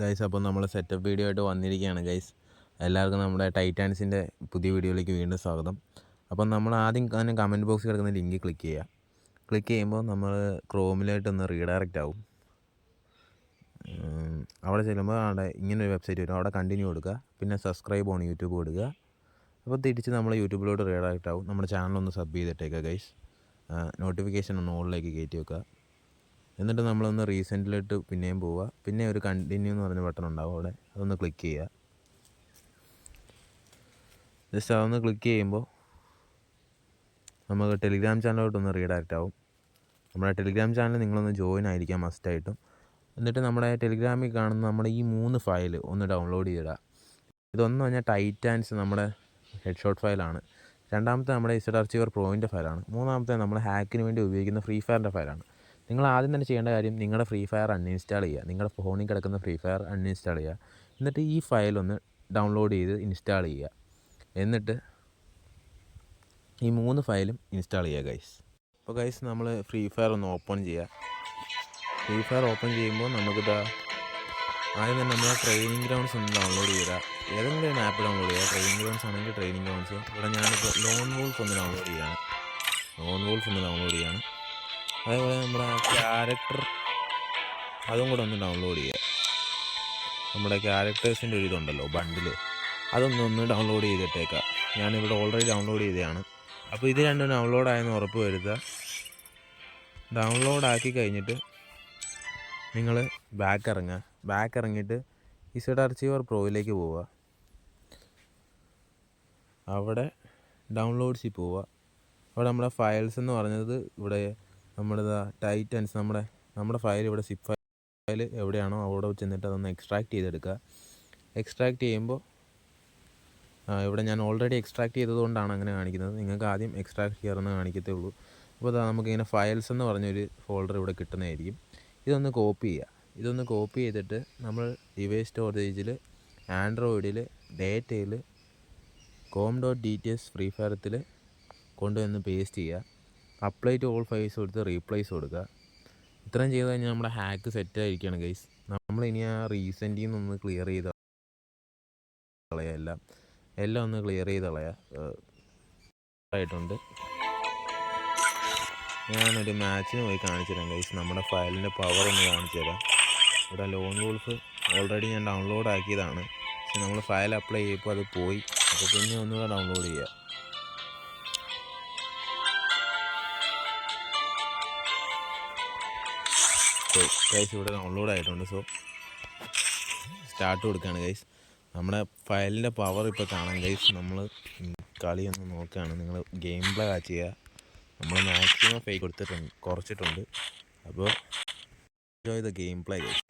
Guys, അപ്പോൾ നമ്മൾ setup video ആയിട്ട് വന്നിരിക്കുകയാണ് ഗൈസ്. എല്ലാവർക്കും നമ്മുടെ ടൈറ്റാൻസിൻ്റെ പുതിയ വീഡിയോയിലേക്ക് വീണ്ടും സ്വാഗതം. അപ്പം നമ്മൾ ആദ്യം തന്നെ കമൻറ്റ് ബോക്സിൽ കിടക്കുന്ന ലിങ്ക് ക്ലിക്ക് ചെയ്യുക. ക്ലിക്ക് ചെയ്യുമ്പോൾ നമ്മൾ ക്രോമിലായിട്ടൊന്ന് റീഡയറക്റ്റ് ആവും. അവിടെ ചെല്ലുമ്പോൾ അവിടെ ഇങ്ങനൊരു വെബ്സൈറ്റ് വരും. അവിടെ കണ്ടിന്യൂ കൊടുക്കുക, പിന്നെ സബ്സ്ക്രൈബ് ഓൺ യൂട്യൂബ് കൊടുക്കുക. അപ്പോൾ തിരിച്ച് നമ്മൾ യൂട്യൂബിലോട്ട് റീഡയറക്റ്റ് ആവും. നമ്മുടെ ചാനലൊന്ന് സബ് ചെയ്തിട്ടേക്കുക ഗൈസ്. നോട്ടിഫിക്കേഷൻ ഒന്ന് ഓളിലേക്ക് കയറ്റി വെക്കുക. എന്നിട്ട് നമ്മളൊന്ന് റീസെൻറ്റിലോട്ട് പിന്നെയും പോവുക. പിന്നെ ഒരു കണ്ടിന്യൂ എന്ന് പറഞ്ഞ ബട്ടൺ ഉണ്ടാവും അവിടെ, അതൊന്ന് ക്ലിക്ക് ചെയ്യുക. ജസ്റ്റ് അതൊന്ന് ക്ലിക്ക് ചെയ്യുമ്പോൾ നമുക്ക് ടെലിഗ്രാം ചാനലിലോട്ടൊന്ന് റീഡയറക്റ്റ് ആവും. നമ്മുടെ ടെലിഗ്രാം ചാനൽ നിങ്ങളൊന്ന് ജോയിൻ ആയിരിക്കാം മസ്റ്റായിട്ടും. എന്നിട്ട് നമ്മുടെ ടെലിഗ്രാമിൽ കാണുന്ന നമ്മുടെ ഈ 3 ഫയൽ ഒന്ന് ഡൗൺലോഡ് ചെയ്തിടുക. ഇതൊന്ന് പറഞ്ഞാൽ ടൈറ്റാൻസ് നമ്മുടെ ഹെഡ്ഷോട്ട് ഫയലാണ്. രണ്ടാമത്തെ നമ്മുടെ ഇസഡ് അർച്ചീവർ പ്രോയിൻ്റെ ഫയലാണ്. മൂന്നാമത്തെ നമ്മൾ ഹാക്കിന് വേണ്ടി ഉപയോഗിക്കുന്ന ഫ്രീ ഫയറിൻ്റെ ഫയലാണ്. നിങ്ങൾ ആദ്യം തന്നെ ചെയ്യേണ്ട കാര്യം നിങ്ങളുടെ ഫ്രീ ഫയർ അൺഇൻസ്റ്റാൾ ചെയ്യുക. നിങ്ങളുടെ ഫോണിൽ കിടക്കുന്ന ഫ്രീ ഫയർ അൺഇൻസ്റ്റാൾ ചെയ്യുക. എന്നിട്ട് ഈ ഫയലൊന്ന് ഡൗൺലോഡ് ചെയ്ത് ഇൻസ്റ്റാൾ ചെയ്യുക. എന്നിട്ട് ഈ 3 ഫയലും ഇൻസ്റ്റാൾ ചെയ്യുക ഗൈസ്. അപ്പോൾ ഗൈസ്, നമ്മൾ ഫ്രീ ഫയർ ഒന്ന് ഓപ്പൺ ചെയ്യുക. ഫ്രീ ഫയർ ഓപ്പൺ ചെയ്യുമ്പോൾ നമുക്കിതാ ആദ്യം തന്നെ നമ്മൾ ട്രെയിനിങ് ഗ്രൗണ്ട്സ് ഒന്ന് ഡൗൺലോഡ് ചെയ്യുക. ഏതെങ്കിലും ഒരു ആപ്പ് ഡൗൺലോഡ് ചെയ്യുക. ട്രെയിനിങ് ഗ്രൗണ്ട്സ് ആണെങ്കിൽ ട്രെയിനിങ് ഗ്രൗണ്ട്സ്. ഇവിടെ ഞാനിപ്പോൾ ലോൺ വോൾഫ് ഒന്ന് ഡൗൺലോഡ് ചെയ്യുകയാണ്. അതേപോലെ നമ്മുടെ ക്യാരക്ടർ അതും കൂടെ ഒന്ന് ഡൗൺലോഡ് ചെയ്യുക. നമ്മുടെ ക്യാരക്ടേഴ്സിൻ്റെ ഒരു ഇതുണ്ടല്ലോ ബണ്ടിൽ, അതൊന്നൊന്ന് ഡൗൺലോഡ് ചെയ്തിട്ടേക്കാം. ഞാനിവിടെ ഓൾറെഡി ഡൗൺലോഡ് ചെയ്തതാണ്. അപ്പോൾ ഇത് രണ്ടും ഡൗൺലോഡായെന്ന് ഉറപ്പ് വരുത്തുക. ഡൗൺലോഡാക്കി കഴിഞ്ഞിട്ട് നിങ്ങൾ ബാക്ക് ഇറങ്ങിയിട്ട് ഇസഡ് അർച്ചീവർ പ്രോയിലേക്ക് പോവുക. അവിടെ ഡൗൺലോഡ്സിൽ പോവുക. അവിടെ നമ്മുടെ ഫയൽസ് എന്ന് പറഞ്ഞത് ഇവിടെ നമ്മുടെ ടൈറ്റൻസ് നമ്മുടെ ഫയൽ ഇവിടെ സിപ്പ് ഫയൽ എവിടെയാണോ അവിടെ ചെന്നിട്ട് അതൊന്ന് എക്സ്ട്രാക്ട് ചെയ്തെടുക്കുക. എക്സ്ട്രാക്ട് ചെയ്യുമ്പോൾ ഇവിടെ ഞാൻ ഓൾറെഡി എക്സ്ട്രാക്ട് ചെയ്തതുകൊണ്ടാണ് അങ്ങനെ കാണിക്കുന്നത്. നിങ്ങൾക്ക് ആദ്യം എക്സ്ട്രാക്ട് ചെയ്യാറെന്ന് കാണിക്കത്തേ ഉള്ളൂ. അപ്പോൾ നമുക്കിങ്ങനെ ഫയൽസ് എന്ന് പറഞ്ഞൊരു ഫോൾഡർ ഇവിടെ കിട്ടുന്നതായിരിക്കും. ഇതൊന്ന് കോപ്പി ചെയ്തിട്ട് നമ്മൾ ഡിവൈസ് സ്റ്റോറേജിൽ ആൻഡ്രോയിഡിൽ ഡേറ്റയിൽ com.dts ഫ്രീ ഫയറത്തിൽ കൊണ്ടുവന്ന് പേസ്റ്റ് ചെയ്യുക. അപ്ലൈ ടു ഓൾ ഫയൽസ് കൊടുത്ത് റീപ്ലേസ് കൊടുക്കുക. ഇത്രയും ചെയ്ത് കഴിഞ്ഞാൽ നമ്മുടെ ഹാക്ക് സെറ്റായിരിക്കുകയാണ് ഗൈസ്. നമ്മളിനി ആ റീസെൻറ്റിൽ നിന്നൊന്ന് ക്ലിയർ ചെയ്ത് കളയുക. എല്ലാം ഒന്ന് ക്ലിയർ ചെയ്ത് കളയുക. ആയിട്ടുണ്ട്. ഞാനൊരു മാച്ചിന് പോയി കാണിച്ചു തരാം ഗൈസ്. നമ്മുടെ ഫയലിൻ്റെ പവർ ഒന്ന് കാണിച്ചു തരാം. ഇവിടെ ലോൺ വോൾഫ് ഓൾറെഡി ഞാൻ ഡൗൺലോഡ് ആക്കിയതാണ്. പക്ഷെ നമ്മൾ ഫയൽ അപ്ലൈ ചെയ്യപ്പോൾ അത് പോയി. അപ്പോൾ പിന്നെ ഒന്നുകൂടെ ഡൗൺലോഡ് ചെയ്യുക. ഗൈസ്, ഇവിടെ ഡൗൺലോഡ് ആയിട്ടുണ്ട്. സോ സ്റ്റാർട്ട് കൊടുക്കുകയാണ് ഗൈസ്. നമ്മുടെ ഫയലിൻ്റെ പവർ ഇപ്പോൾ കാണാം ഗൈസ്. നമ്മൾ കളി ഒന്ന് നോക്കുകയാണ്. നിങ്ങൾ ഗെയിം പ്ലേ ചെയ്യുക. നമ്മൾ മാക്സിമം ഫേക്ക് കുറച്ചിട്ടുണ്ട്. അപ്പോൾ enjoy the game play guys.